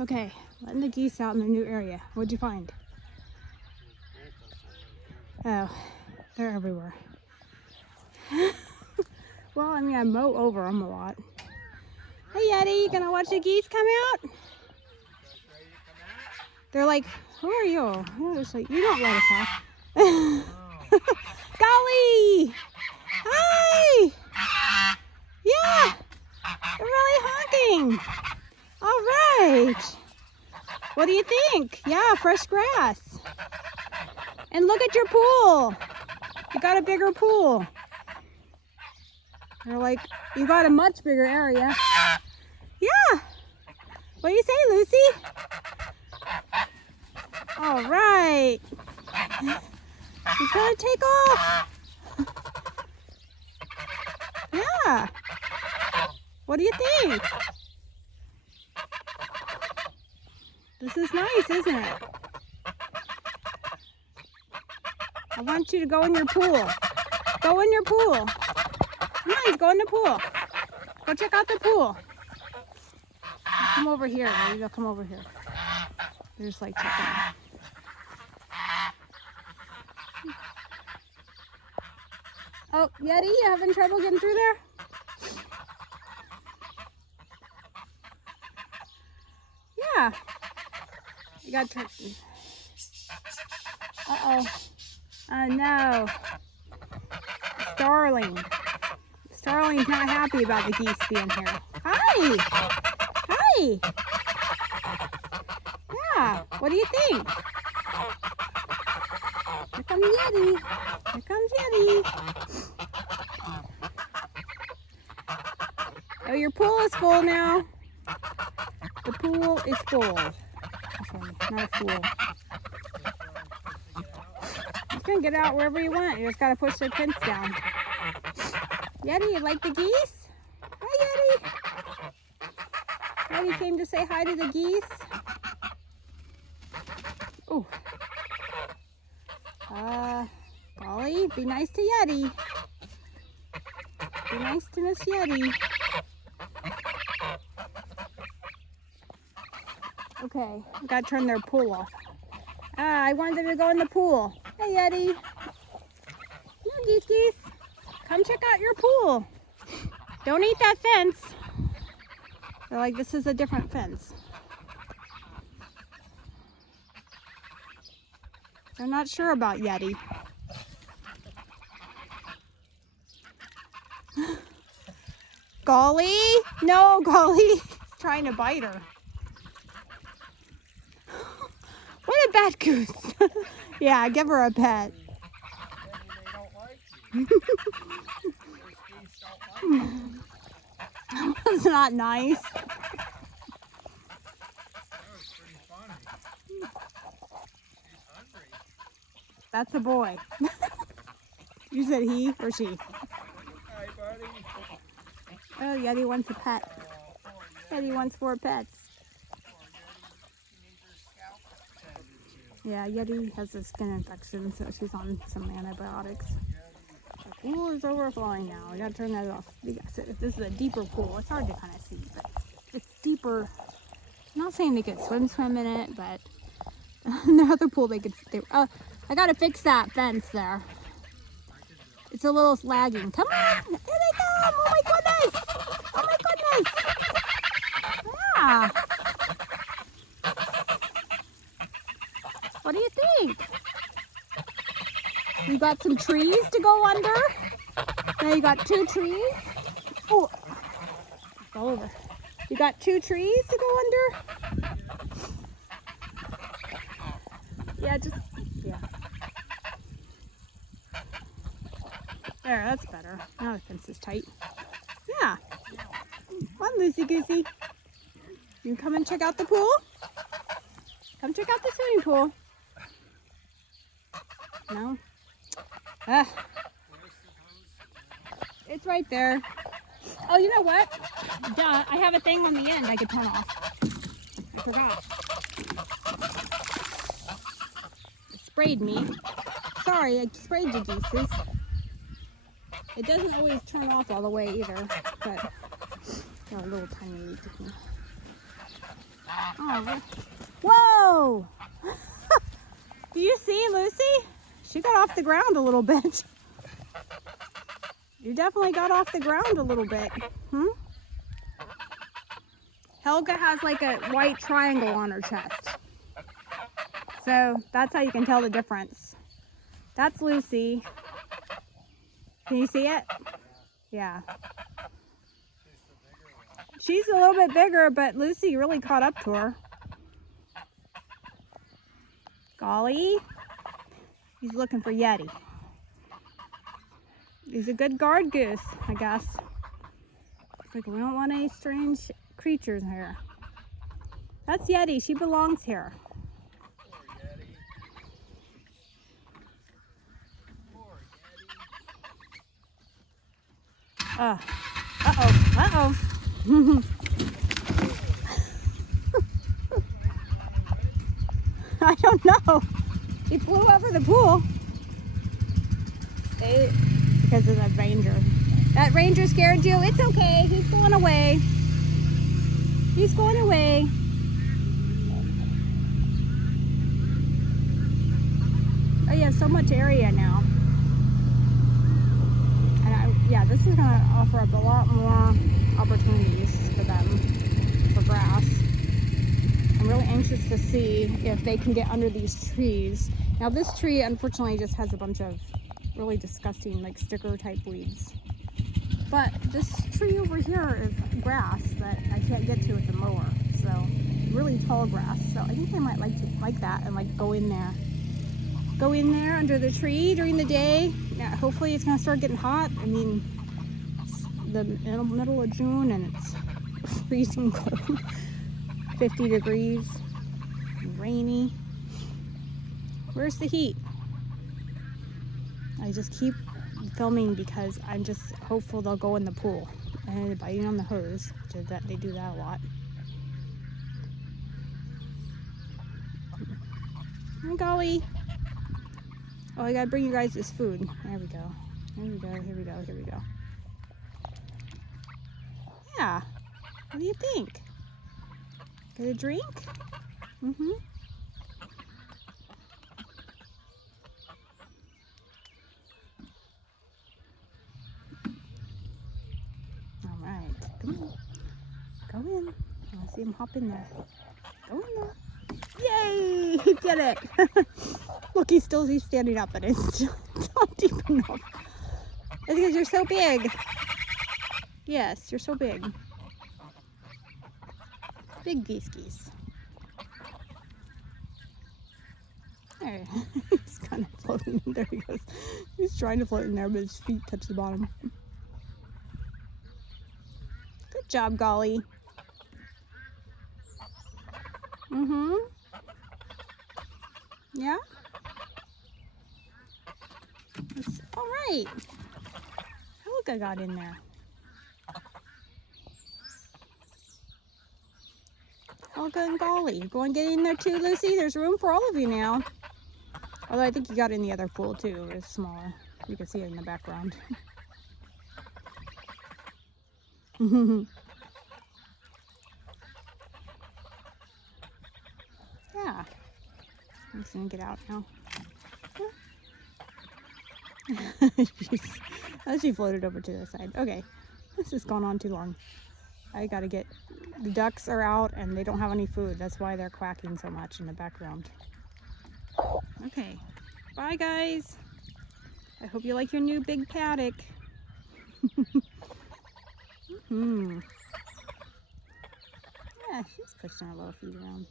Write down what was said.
Okay, letting the geese out in their new area. What'd you find? Oh, they're everywhere. Well, I mean, I mow over them a lot. Hey, Yeti, you gonna watch the geese come out? They're like, who are you? Like, you don't let us out. Golly! Hi! Yeah! They're really honking! All right! What do you think? Yeah, fresh grass. And look at your pool! You got a bigger pool. They're like, you got a much bigger area. Yeah! What do you say, Lucy? All right. He's gonna take off. Yeah. What do you think? This is nice, isn't it? I want you to go in your pool. Go in your pool. Come on, go in the pool. Go check out the pool. Come over here. There you go. Come over here. They're just like checking. Oh, Yeti, you having trouble getting through there? Yeah. You got to. Uh-oh. Oh, no. Starling's not happy about the geese being here. Hi. Hi. Yeah. What do you think? Here comes Yeti. Here comes Yeti. Oh, your pool is full now. The pool is full. Sorry, not a fool. You can get out wherever you want. You just gotta push the fence down. Yeti, you like the geese? Hi, Yeti. Yeti came to say hi to the geese. Oh. Golly, be nice to Yeti. Be nice to Miss Yeti. Okay, I gotta turn their pool off. I wanted to go in the pool. Hey, Yeti. No, geese. Come check out your pool. Don't eat that fence. They're like, this is a different fence. They're not sure about Yeti. Golly? No, Golly. He's trying to bite her. What a bad goose. Yeah, give her a pet. That's not nice. That's a boy. You said he or she? Hi, buddy. Oh, Yeti wants a pet. Yeti wants 4 pets. Yeah, Yeti has a skin infection, so she's on some antibiotics. The pool is overflowing now. We gotta turn that off. This is a deeper pool. It's hard to kind of see, but it's deeper. I'm not saying they could swim in it, but in the other pool they could. I gotta fix that fence there. It's a little lagging. Come on! Here they come! Oh my goodness! Oh my goodness! Yeah! What do you think? You got some trees to go under? Now you got 2 trees? Oh! Go over. You got 2 trees to go under? Yeah, yeah. There, that's better. Now the fence is tight. Yeah. Come on, Lucy Goosey. You can come and check out the pool? Come check out the swimming pool. No? It's right there. Oh, you know what? Duh, I have a thing on the end I could turn off. I forgot. It sprayed me. Sorry, I sprayed the geese. It doesn't always turn off all the way either, but got a little tiny leak. Oh, whoa! Do you see Lucy? She got off the ground a little bit. You definitely got off the ground a little bit. Helga has like a white triangle on her chest. So that's how you can tell the difference. That's Lucy. Can you see it? Yeah. She's a little bit bigger, but Lucy really caught up to her. Golly. He's looking for Yeti. He's a good guard goose, I guess. It's like we don't want any strange creatures here. That's Yeti. She belongs here. Uh-oh. Uh-oh. I don't know. He flew over the pool. Because of that ranger. That ranger scared you? It's okay. He's going away. He's going away. Oh, you have so much area now. And yeah, this is going to offer up a lot more opportunities for them for grass. I'm really anxious to see if they can get under these trees. Now this tree unfortunately just has a bunch of really disgusting like sticker type weeds. But this tree over here is grass that I can't get to with the mower. So really tall grass. So I think they might like that and like go in there. Go in there under the tree during the day. Yeah, hopefully it's gonna start getting hot. I mean, it's the middle of June and it's freezing cold. 50 degrees, rainy. Where's the heat? I just keep filming because I'm just hopeful they'll go in the pool and biting on the hose. They do that a lot. Hi, Golly. Oh, I gotta bring you guys this food. There we go. Here we go. Here we go. Here we go. Yeah. What do you think? Get a drink? Mm-hmm. All right. Come on. Go in. I want to see him hop in there. Go in there. Yay! He did it. Look, he's standing up, and it's still not deep enough. It's because you're so big. Yes, you're so big. Big geese. There. He's kind of floating. There he goes. He's trying to float in there, but his feet touch the bottom. Good job, Golly. Mm-hmm. Yeah? That's all right. Helga got in there. Helga and Golly. You going to get in there too, Lucy? There's room for all of you now. Although I think you got in the other pool too. It's smaller. You can see it in the background. Yeah. I'm just gonna get out now. She floated over to the side. Okay, this has gone on too long. I gotta get, the ducks are out and they don't have any food. That's why they're quacking so much in the background. Okay, bye guys. I hope you like your new big paddock. Yeah, she's pushing her little feet around.